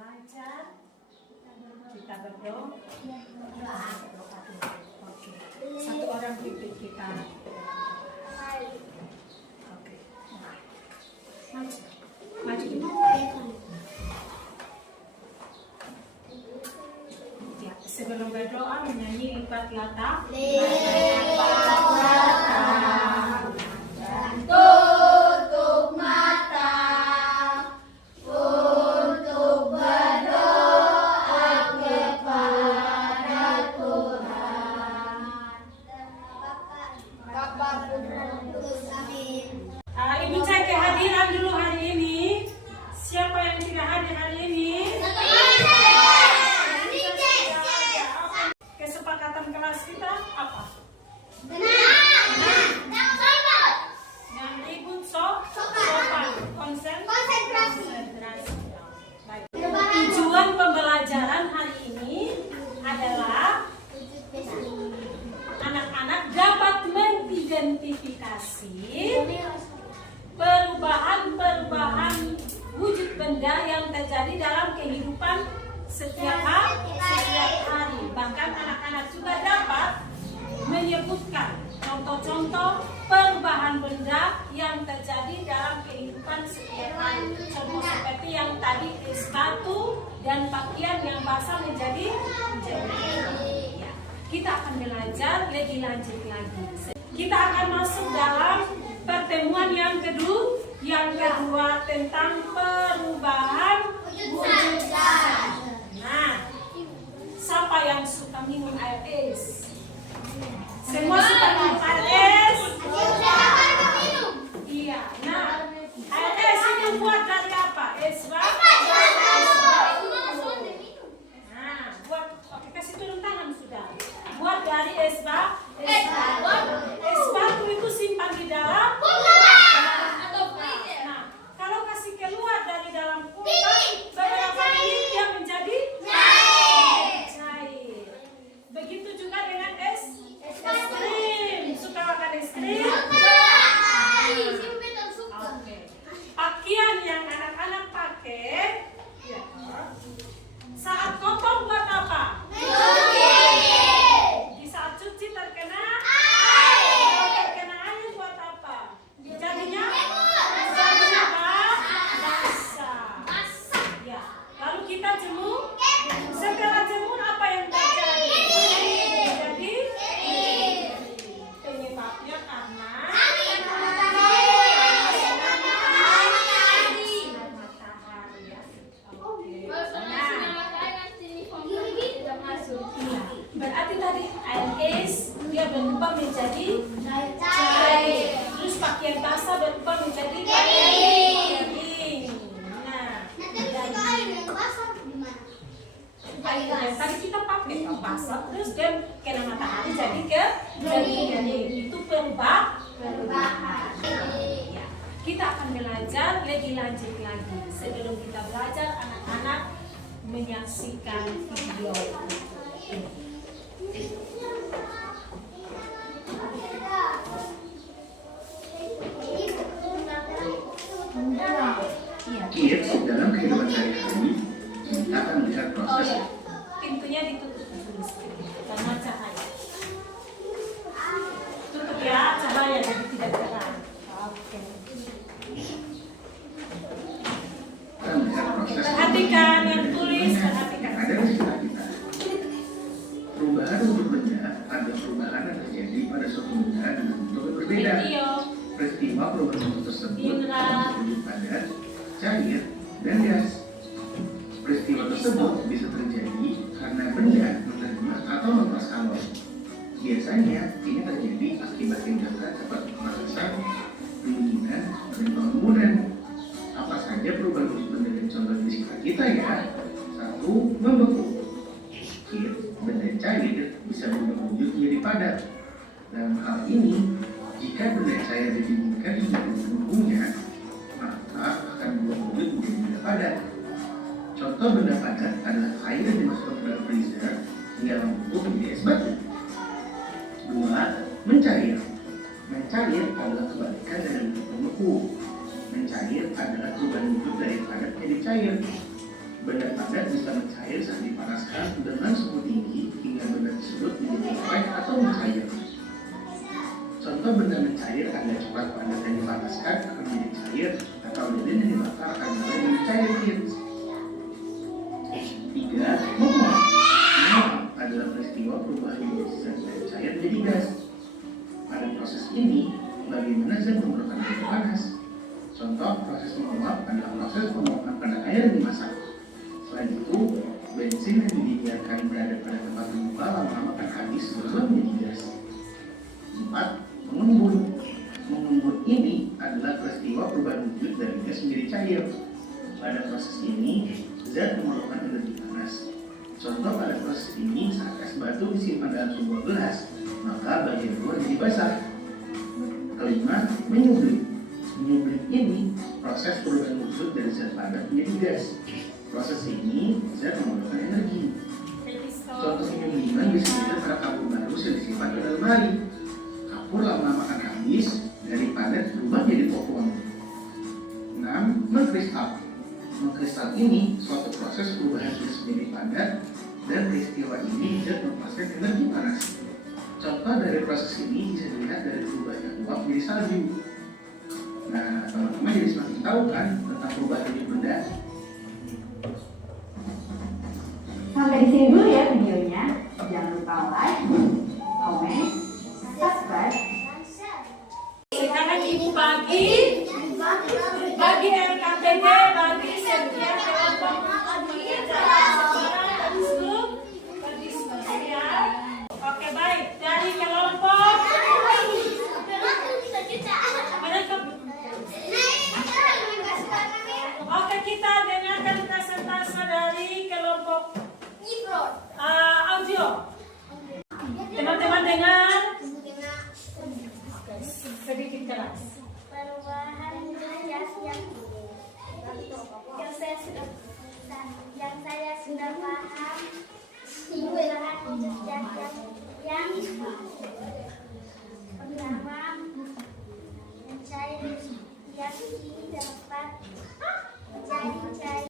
belajar, kita berdoa. Oke. Satu orang pimpin kita. Oke. Maju dulu. Ya, sebelum berdoa menyanyi empat latah. Tutup mata untuk berdoa kepada Tuhan. Bapak Ibu cek kehadiran dulu hari ini. Siapa yang tidak hadir hari ini? Kesepakatan kelas kita apa? Yang ribut sopan. Konsentrasi. Baik. Tujuan pembelajaran hari ini adalah anak-anak dapat mengidentifikasi perubahan wujud benda yang terjadi dalam kehidupan setiap hari. Bahkan anak-anak juga dapat menyebutkan contoh-contoh perubahan benda yang terjadi dalam kehidupan setiap hari. Contoh seperti yang tadi sepatu dan pakaian yang basah menjadi ya. Kita akan belajar lebih lanjut lagi. Kita akan masuk dalam pertemuan yang kedua tentang perubahan wujud benda. Nah, siapa yang suka minum air es? Semua suka minum air es? Iya. Nah, air es ini buat dari apa? Es batu. Nah, oke, kasih turun tangan sudah. Buat dari es batu. Es batu itu simpan di dalam Nah, kalau kasih keluar dari dalam kulkas, beberapa menit dia menjadi cair. Begitu juga dengan es krim. Suka makan es krim? Oke. Pakaian yang anak-anak pakai saat kotor buat apa? Di saat cuci terkena air buat apa? Jadinya basah. Ya. Lalu kita jemur. Setelah jemur apa yang terjadi? Jadi penyebabnya karena sinar matahari ya. Oke. Iya. Berarti tadi air es dia berubah menjadi cair. Terus pakaian basah berubah menjadi kering. Nah, air yang tadi kita pakai basah terus dia kena matahari jadi kering. Itu perubahan. Ya. Kita akan belajar lebih lanjut lagi. Sebelum kita belajar, anak-anak menyaksikan video ini. Kids dalam kehidupan sehari-hari kita akan melihat proses Pintunya ditutup dulu karena cahaya. Tutup ya, cahaya jadi tidak terang. Oke. kita melihat proses Perhatikan yang tulis, perhatikan. yang ada di sekitar kita. Perubahan wujud benda ada perubahan yang terjadi pada suatu benda dengan bentuk yang berbeda. Video. Peristiwa perubahan bentuk tersebut Indra. wujud padat, cair, dan gas. Peristiwa tersebut bisa terjadi karena benda menerima atau melepas alur. Biasanya ini terjadi akibat tindakan seperti pemanasan, pendinginan, dan pengembunan. Apa saja perubahan wujud benda dan contoh di sekitar kita ya? 1. Membeku. Benda cair bisa berubah wujud menjadi padat. Dalam hal ini, jika benda cair didinginkan hingga membekunya, maka akan berubah wujud menjadi benda padat. Contoh benda padat adalah air yang dimasukkan ke dalam freezer hingga membeku menjadi es batu. 2. Mencair. Mencair adalah kebalikan dari bentuk membeku. Mencair adalah perubahan wujud dari padat menjadi cair. Benda padat bisa mencair saat dipanaskan dengan suhu tinggi hingga benda tersebut menjadi lembek atau mencair. Contoh benda mencair adalah coklat padat yang dipanaskan akan menjadi cair, atau lilin yang dibakar akan menjadi cair. 3. Menguap. Menguap adalah peristiwa perubahan zat dari cair menjadi gas. Pada proses ini, bagaimana zat memerlukan air panas? Contoh proses menguap adalah proses penguapan pada air yang dimasak. Selain itu, bensin yang dibiarkan berada pada tempat terbuka lama-lama akan habis sebelum menjadi gas. 4. Mengembun. Mengembun ini adalah peristiwa perubahan wujud dari gas menjadi cair. Pada proses ini, zat memerlukan energi panas. Contoh pada proses ini saat es batu disimpan dalam sebuah gelas, maka bagian luar jadi basah. 5. Menyublim. Menyublim ini proses perubahan wujud dari zat padat menjadi gas. Proses ini zat memerlukan energi. Contoh penyubliman bisa dilihat pada kapur baru yang disimpan di dalam lemari. Kapur lama-lama akan habis, dari padat berubah jadi pokok. 6. Mengkristal. Mengkristal ini suatu proses perubahan gas menjadi padat, dan peristiwa ini zat melepaskan energi panas. Contoh dari proses ini bisa dilihat dari berubahnya uap menjadi salju. Nah, teman-teman jadi semakin tahu kan tentang perubahan wujud benda. Sampai di sini dulu ya videonya. Jangan lupa like, komen, subscribe. Sekarang ibu bagi LKPD, bagi setiap kelompok ya. Oke, baik. Dari kelompok oke, kita dengarkan presentase dari kelompok audio. Teman-teman dengar sedikit keras. Perubahan gas yang saya sudah paham, perubahan gas yang